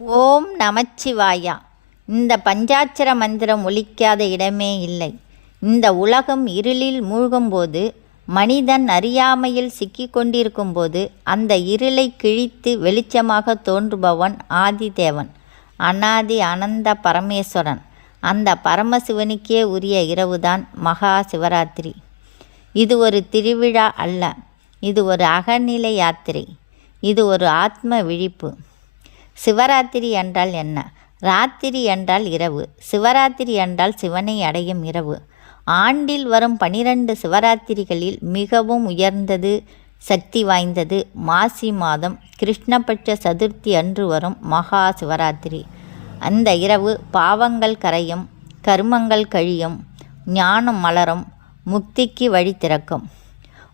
ஓம் நமச்சிவாயா. இந்த பஞ்சாட்சர மந்திரம் ஒலிக்காத இடமே இல்லை. இந்த உலகம் இருளில் மூழ்கும்போது, மனிதன் அறியாமையில் சிக்கிக்கொண்டிருக்கும்போது அந்த இருளை கிழித்து வெளிச்சமாக தோன்றுபவன் ஆதிதேவன், அநாதி அனந்த பரமேஸ்வரன். அந்த பரமசிவனுக்கே உரிய இரவுதான் மகா சிவராத்திரி. இது ஒரு திருவிழா அல்ல, இது ஒரு அகநிலை யாத்திரை, இது ஒரு ஆத்ம விழிப்பு. சிவராத்திரி என்றால் என்ன? ராத்திரி என்றால் இரவு, சிவராத்திரி என்றால் சிவனை அடையும் இரவு. ஆண்டில் வரும் 12 சிவராத்திரிகளில் மிகவும் உயர்ந்தது, சக்தி வாய்ந்தது மாசி மாதம் கிருஷ்ணபட்ச சதுர்த்தி அன்று வரும் மகா சிவராத்திரி. அந்த இரவு பாவங்கள் கரையும், கர்மங்கள் கழியும், ஞானம் மலரும், முக்திக்கு வழி திறக்கும்.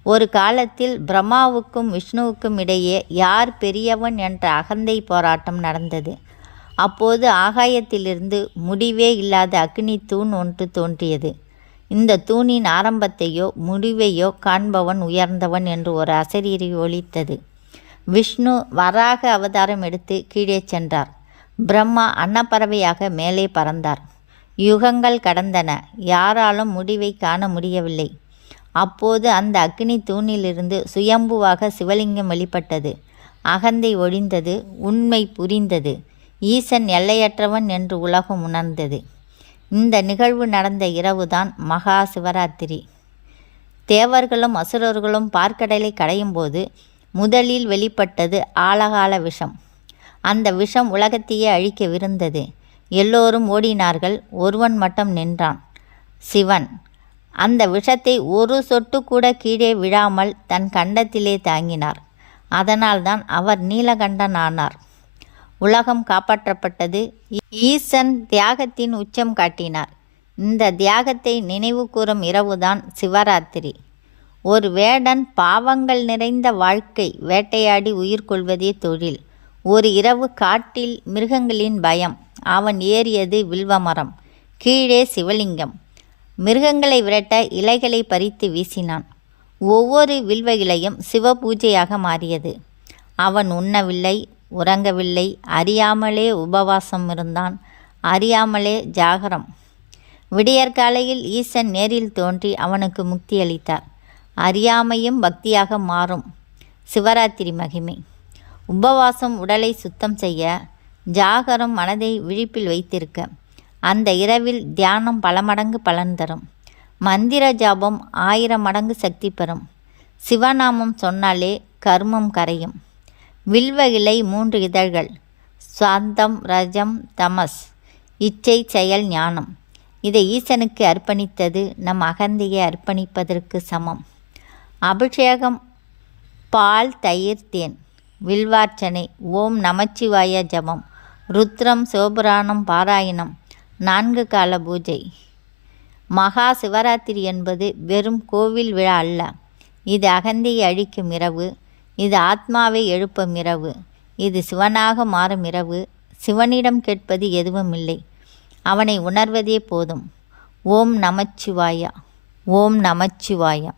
ஒரு காலத்தில் பிரம்மாவுக்கும் விஷ்ணுவுக்கும் இடையே யார் பெரியவன் என்ற அகந்தை போராட்டம் நடந்தது. அப்போது ஆகாயத்திலிருந்து முடிவே இல்லாத அக்னி தூண் ஒன்று தோன்றியது. இந்த தூணின் ஆரம்பத்தையோ முடிவையோ காண்பவன் உயர்ந்தவன் என்று ஒரு அசரீரி ஒலித்தது. விஷ்ணு வராக அவதாரம் எடுத்து கீழே சென்றார். பிரம்மா அன்னப்பறவையாக மேலே பறந்தார். யுகங்கள் கடந்தன, யாராலும் முடிவை காண முடியவில்லை. அப்போது அந்த அக்னி தூணிலிருந்து சுயம்புவாக சிவலிங்கம் வெளிப்பட்டது. அகந்தை ஒழிந்தது, உண்மை புரிந்தது, ஈசன் எல்லையற்றவன் என்று உலகம் உணர்ந்தது. இந்த நிகழ்வு நடந்த இரவுதான் மகா சிவராத்திரி. தேவர்களும் அசுரர்களும் பார்க்கடலை கடையும் போது முதலில் வெளிப்பட்டது ஆலகால விஷம். அந்த விஷம் உலகத்தையே அழிக்கவிருந்தது. எல்லோரும் ஓடினார்கள், ஒருவன் மட்டும் நின்றான், சிவன். அந்த விஷத்தை ஒரு சொட்டு கூட கீழே விழாமல் தன் கண்டத்திலே தாங்கினார். அதனால்தான் அவர் நீலகண்டன் ஆனார். உலகம் காப்பாற்றப்பட்டது. ஈசன் தியாகத்தின் உச்சம் காட்டினார். இந்த தியாகத்தை நினைவு கூறும் இரவுதான் சிவராத்திரி. ஒரு வேடன் பாவங்கள் நிறைந்த வாழ்க்கை, வேட்டையாடி உயிர் கொள்வதே தொழில். ஒரு இரவு காட்டில் மிருகங்களின் பயம். அவன் ஏறியது வில்வமரம், கீழே சிவலிங்கம். மிருகங்களை விரட்ட இலைகளை பறித்து வீசினான். ஒவ்வொரு வில்வ இலையும் சிவ பூஜையாக மாறியது. அவன் உண்ணவில்லை, உறங்கவில்லை, அறியாமலே உபவாசம் இருந்தான், அறியாமலே ஜாகரம். விடியற்காலையில் ஈசன் நேரில் தோன்றி அவனுக்கு முக்தி அளித்தார். அறியாமையும் பக்தியாக மாறும். சிவராத்திரி மகிமை. உபவாசம் உடலை சுத்தம் செய்ய, ஜாகரம் மனதை விழிப்பில் வைத்திருக்க. அந்த இரவில் தியானம் பல மடங்கு பலன் தரும். மந்திர ஜாபம் 1000 மடங்கு சக்தி பெறும். சிவநாமம் சொன்னாலே கர்மம் கரையும். வில்வ இலை 3 இதழ்கள், சாந்தம், ரஜம், தமஸ், இச்சை, செயல், ஞானம். இதை ஈசனுக்கு அர்ப்பணித்தது நம் அகந்தையை அர்ப்பணிப்பதற்கு சமம். அபிஷேகம் பால், தயிர், தேன், வில்வார்ச்சனை, ஓம் நமச்சிவாய ஜபம், ருத்ரம், சிவபுராணம் பாராயணம், 4 கால பூஜை. மகா சிவராத்திரி என்பது வெறும் கோவில் விழா அல்ல. இது அகந்தையை அழிக்கும் இரவு, இது ஆத்மாவை எழுப்பும் இரவு, இது சிவனாக மாறும் இரவு. சிவனிடம் கேட்பது எதுவும் இல்லை, அவனை உணர்வதே போதும். ஓம் நமச்சிவாயா. ஓம் நமச்சிவாயா.